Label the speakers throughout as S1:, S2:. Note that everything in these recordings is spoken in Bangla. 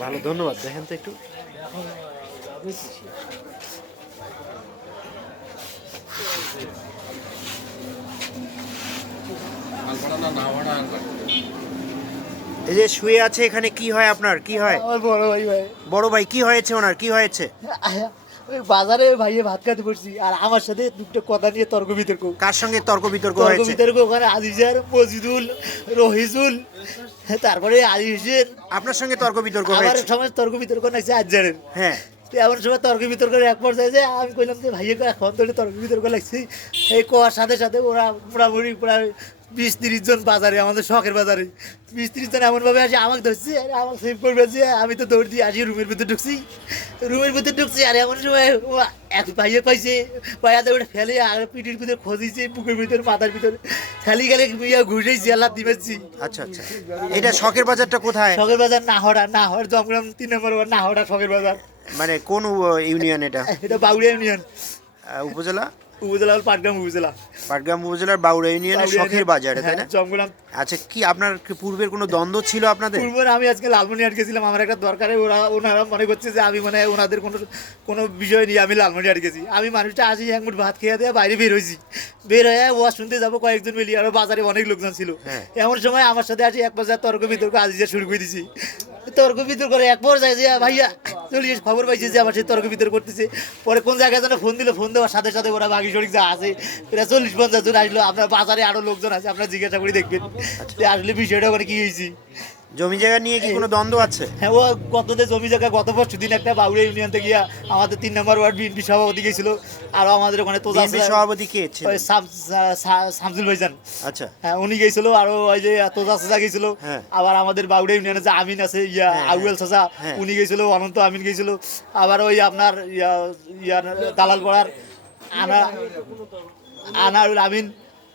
S1: ভালো ধন্যবাদ। দেখেন তো একটু? এই যে শুয়ে আছে এখানে কি হয় আপনার? কি হয়?
S2: বড় ভাই ভাই।
S1: বড় ভাই কি হয়েছে ওনার? কি হয়েছে?
S2: ওই বাজারে ভাইয়ে ভাত খাতে পড়ছি আর আমার সাথে দুটো কথা নিয়ে তর্ক বিতর্ক।
S1: কার সঙ্গে তর্ক বিতর্ক
S2: তর্ক
S1: হয়েছে?
S2: বিতর্ক ওখানে আজিজার মজিদুল রহিজুল তারপরে আজিজের।
S1: আপনার সঙ্গে তর্ক বিতর্ক
S2: আমার
S1: হয়েছে?
S2: সময় তর্ক বিতর্ক নাকছে আজারের।
S1: হ্যাঁ।
S2: তো এমন সময় তর্ক বিতর্কের এক পর্যায়ে যে আমি কইলাম যে ভাইয়ে এখন তো তর্ক বিতর্ক লাগছে। এই কোয়ার সাথে সাথে ওরা মোটামুটি প্রায় বিশ তিরিশ জন বাজারে আমাদের শখের বাজারে। বিশ তিরিশ জন এমনভাবে আসে আমাকে ধরছে আরে আমাকে সেভ করবে যে আমি তো দৌড় দিয়ে আসি রুমের ভিতরে ঢুকছি। রুমের ভিতরে ঢুকছি আর এমন সময় ও এক পাইয়ে পাইছে ভাইয়াতে ওটা ফেলে আর পিঠির ভিতরে খোঁজিছে বুকের ভিতরে মাথার ভিতরে। ফেলি গেলে ইয়া ঘুরেছি আল্লাহ দিবেছি
S1: আচ্ছা আচ্ছা। এটা শখের বাজারটা কোথায়?
S2: শখের বাজার নাহড়া নাহড় জমগ্রাম তিন নম্বর ওয়ার্ড নাহড়া শখের বাজার।
S1: মানে কোন ইউনিয়ন এটা?
S2: এটা বাগুড়িয়া ইউনিয়ন।
S1: উপজেলা?
S2: উপজেলা পাটগ্রাম উপজেলা।
S1: পাটগ্রাম উপজেলার বাউড়া ইউনিয়নের শখের বাজারে তাই না?
S2: হ্যাঁ, জমগ্রাম
S1: আচ্ছা কি আপনার পূর্বের কোনো দ্বন্দ্ব ছিল আপনাদের?
S2: পূর্বে আমি আজকে লালমনিহাট গেছিলাম। আমার একটা দরকারে ওরা ওনারা মনে করছে যে আমি মানে ওনাদের কোনো কোনো বিষয় নিয়ে আমি লালমনিহাট গেছি। আমি মানুষটা আসি এক মুঠ ভাত খেয়ে দিয়ে বাইরে বের হয়েছি। বের হয়ে ওয়া শুনতে যাব কয়েকজন মিলিয়ে আরও বাজারে অনেক লোকজন ছিল।
S1: হ্যাঁ।
S2: এমন সময় আমার সাথে আসি এক পর্যায়ে তর্ক বিতর্ক আজিজা শুরু করে দিছি। তর্ক বিতর্ক করে এক পর্যায়ে যে, ভাইয়া চলিয়ে খবর পাইছে যে, আমার সে তর্ক বিতর্ক করতেছে। পরে কোন জায়গায় যেন ফোন দিল ফোন দেওয়ার সাথে সাথে ওরা বাকি শরিক যা আছে, প্রায় চল্লিশ পঞ্চাশ জন আসলো। আপনার বাজারে আরও লোকজন আছে, আপনার জিজ্ঞাসা করে দেখবেন যে, আসলে বিষয়টা ওখানে কি হয়েছে?
S1: জমি জায়গা নিয়ে কি কোনো দ্বন্দ্ব আছে?
S2: হ্যাঁ ও গতদের জমি জায়গা গত দিন একটা বাউড়া ইউনিয়ন থেকে গিয়া আমাদের তিন নম্বর ওয়ার্ড বিএনপি সভাপতি গেছিল আরও আমাদের ওখানে
S1: বিএনপি সভাপতি কে
S2: শামসুল ভাইজান।
S1: আচ্ছা।
S2: হ্যাঁ উনি গেছিল আরও ওই যে তোজা চাচা গেছিল
S1: হ্যাঁ।
S2: আবার আমাদের বাউড়া ইউনিয়নে যে আমিন আছে ইয়া
S1: হ্যাঁ,
S2: আউয়াল চাচা
S1: হ্যাঁ।
S2: উনি গেছিল অনন্ত আমিন গেছিল আবার ওই আপনার ইয়া ইয়ার দালাল পড়ার আনা আনারুল আমিন।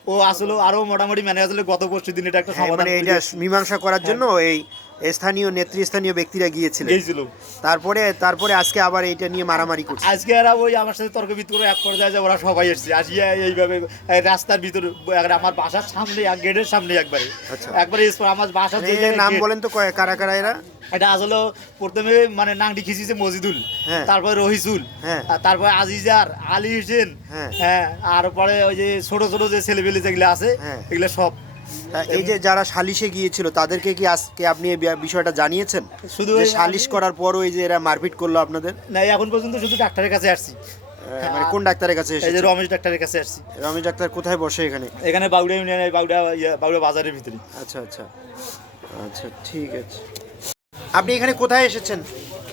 S2: ও আসলে আরও মোটামুটি ম্যানেজ আসলে গত পরশু দিন এটা একটা
S1: হ্যাঁ,
S2: সমাধান
S1: মানে এটা মীমাংসা করার জন্য এই স্থানীয় নেতৃস্থানীয় ব্যক্তিরা গিয়েছিলেন
S2: গেছিল
S1: তারপরে তারপরে আজকে আবার এটা নিয়ে মারামারি করছে
S2: আজকে এরা ওই আমার সাথে তর্ক বিতর্ক এক পর্যায়ে যে ওরা সবাই এসছে আসিয়া এইভাবে রাস্তার ভিতরে আমার বাসার সামনে এক গেটের সামনে একবারে
S1: আচ্ছা।
S2: একবারে এসে আমার বাসার যে
S1: নাম বলেন তো কয়- কারা কারা এরা
S2: এটা আসলে প্রথমে মানে নাংটি খিচিছে মজিদুল
S1: হ্যাঁ।
S2: তারপরে রহিসুল
S1: হ্যাঁ।
S2: আর তারপরে আজিজার আলী হোসেন
S1: হ্যাঁ।
S2: হ্যাঁ আর পরে ওই যে ছোট ছোট যে ছেলেপেলে যেগুলো আছে। এগুলো সব
S1: এই যে যারা সালিশে গিয়েছিল তাদেরকে কি আজকে আপনি এই বিষয়টা জানিয়েছেন?
S2: শুধু ওই
S1: সালিশ করার পরও এই যে এরা মারপিট করল আপনাদের?
S2: না এখন পর্যন্ত শুধু ডাক্তারের কাছে আসছি।
S1: মানে কোন ডাক্তারের কাছে
S2: এই যে রমেশ ডাক্তারের কাছে আসছি।
S1: রমেশ ডাক্তার কোথায় বসে এখানে?
S2: এখানে বাউড়া ইউনিয়নে বাউড়া বাউড়া বাজারের ভিতরে।
S1: আচ্ছা আচ্ছা। আচ্ছা ঠিক আছে। আপনি এখানে কোথায় এসেছেন?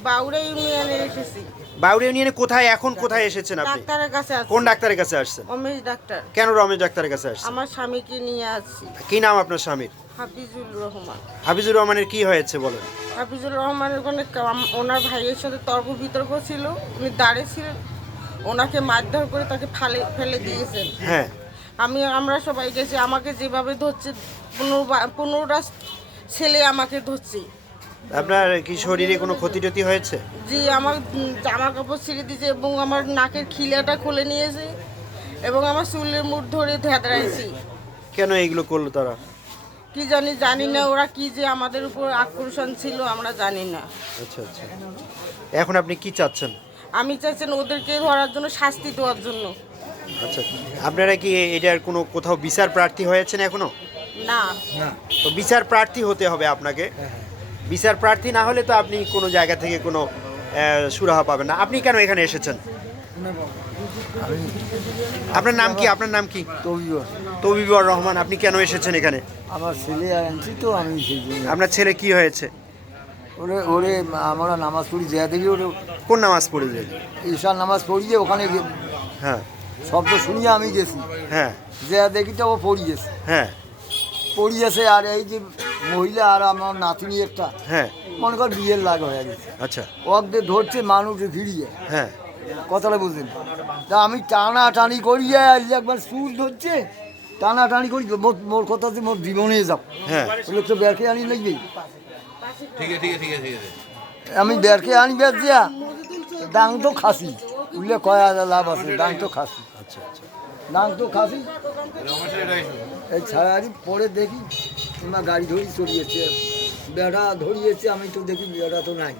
S3: বাউড়া ইউনিয়নে এসেছি।
S1: বাউরি ইউনিয়নে কোথায় এখন কোথায় এসেছেন আপনি?
S3: ডাক্তারের কাছে আছি
S1: কোন ডাক্তারের কাছে আসছেন?
S3: অমেশ ডাক্তার।
S1: কেন রমেশ ডাক্তারের কাছে আসছেন?
S3: আমার স্বামীকে নিয়ে আসছি।
S1: কি নাম আপনার স্বামীর?
S3: হাফিজুল রহমান।
S1: হাফিজুর রহমানের কি হয়েছে বলেন?
S3: হাফিজুল রহমানের ওখানে ওনার ভাইয়ের সাথে তর্ক বিতর্ক ছিল। উনি দাঁড়িয়ে ছিলেন। ওনাকে মারধর করে তাকে ফালে ফেলে দিয়েছেন।
S1: হ্যাঁ।
S3: আমি আমরা সবাই গেছি। আমাকে যেভাবে ধরছে পনেরো পনেরোটা ছেলে আমাকে ধরছে।
S1: আপনার কি শরীরে কোনো ক্ষতি টতি হয়েছে?
S3: জি আমার জামা কাপড় ছিঁড়ে দিয়েছে এবং আমার নাকের খিলাটা খুলে নিয়েছে এবং আমার চুলের মুঠ ধরে ধেদরাইছি
S1: কেন এইগুলো করল তারা?
S3: কি জানি জানি না ওরা কি যে আমাদের উপর আকর্ষণ ছিল আমরা জানি না।
S1: আচ্ছা আচ্ছা। এখন আপনি কি চাচ্ছেন?
S3: আমি চাইছেন ওদেরকে ধরার জন্য শাস্তি দেওয়ার জন্য।
S1: আচ্ছা আপনারা কি এটার কোনো কোথাও বিচার প্রার্থী হয়েছেন এখনও?
S3: না।
S1: তো বিচার প্রার্থী হতে হবে আপনাকে। বিচার প্রার্থী না হলে তো আপনি কোনো জায়গা থেকে কোনো সুরাহা পাবেন না। আপনি কেন এখানে এসেছেন? আপনার নাম কি? আপনার নাম কি? তবিবর। রহমান আপনি কেন এসেছেন এখানে?
S4: আমার ছেলে আনছি তো আমি
S1: আপনার ছেলে কি হয়েছে?
S4: ওরে ওরে আমরা নামাজ পড়ি যা দেখি ওরে।
S1: কোন নামাজ পড়েছেন
S4: ঈশার নামাজ পড়িয়ে ওখানে গে-
S1: হ্যাঁ।
S4: শব্দ শুনিয়ে আমি গেছি।
S1: হ্যাঁ।
S4: যা দেখি তো ও পড়িয়েছে
S1: হ্যাঁ
S4: পড়িয়েছে আর এই যে মহিলা আর আমার নাতনি একটা।
S1: হ্যাঁ।
S4: মনে কর বিয়ের লাগ হয়ে গেছে।
S1: আচ্ছা।
S4: ওকে ধরছে মানুষ ভিড়িয়ে।
S1: হ্যাঁ।
S4: কথাটা বুঝলেন? তা আমি টানা টানি করিয়ে আজ একবার সুর ধরছে টানা টানি করি মোর মোর কথা মোর জীবনে যাব
S1: হ্যাঁ।
S4: তো ব্যারকে আনি লাগবে আমি ব্যারকে আনি ব্যার দিয়া ডাং তো খাসি। উল্লে কয় হাজার লাভ আছে ডাং তো খাসি।
S1: আচ্ছা আচ্ছা।
S4: ডাং তো খাসি। এই ছাড়া পরে দেখি। আমার গাড়ি ধরি চড়িয়েছে। বেড়া ধরিয়েছে আমি তো দেখি বেড়া তো নাই।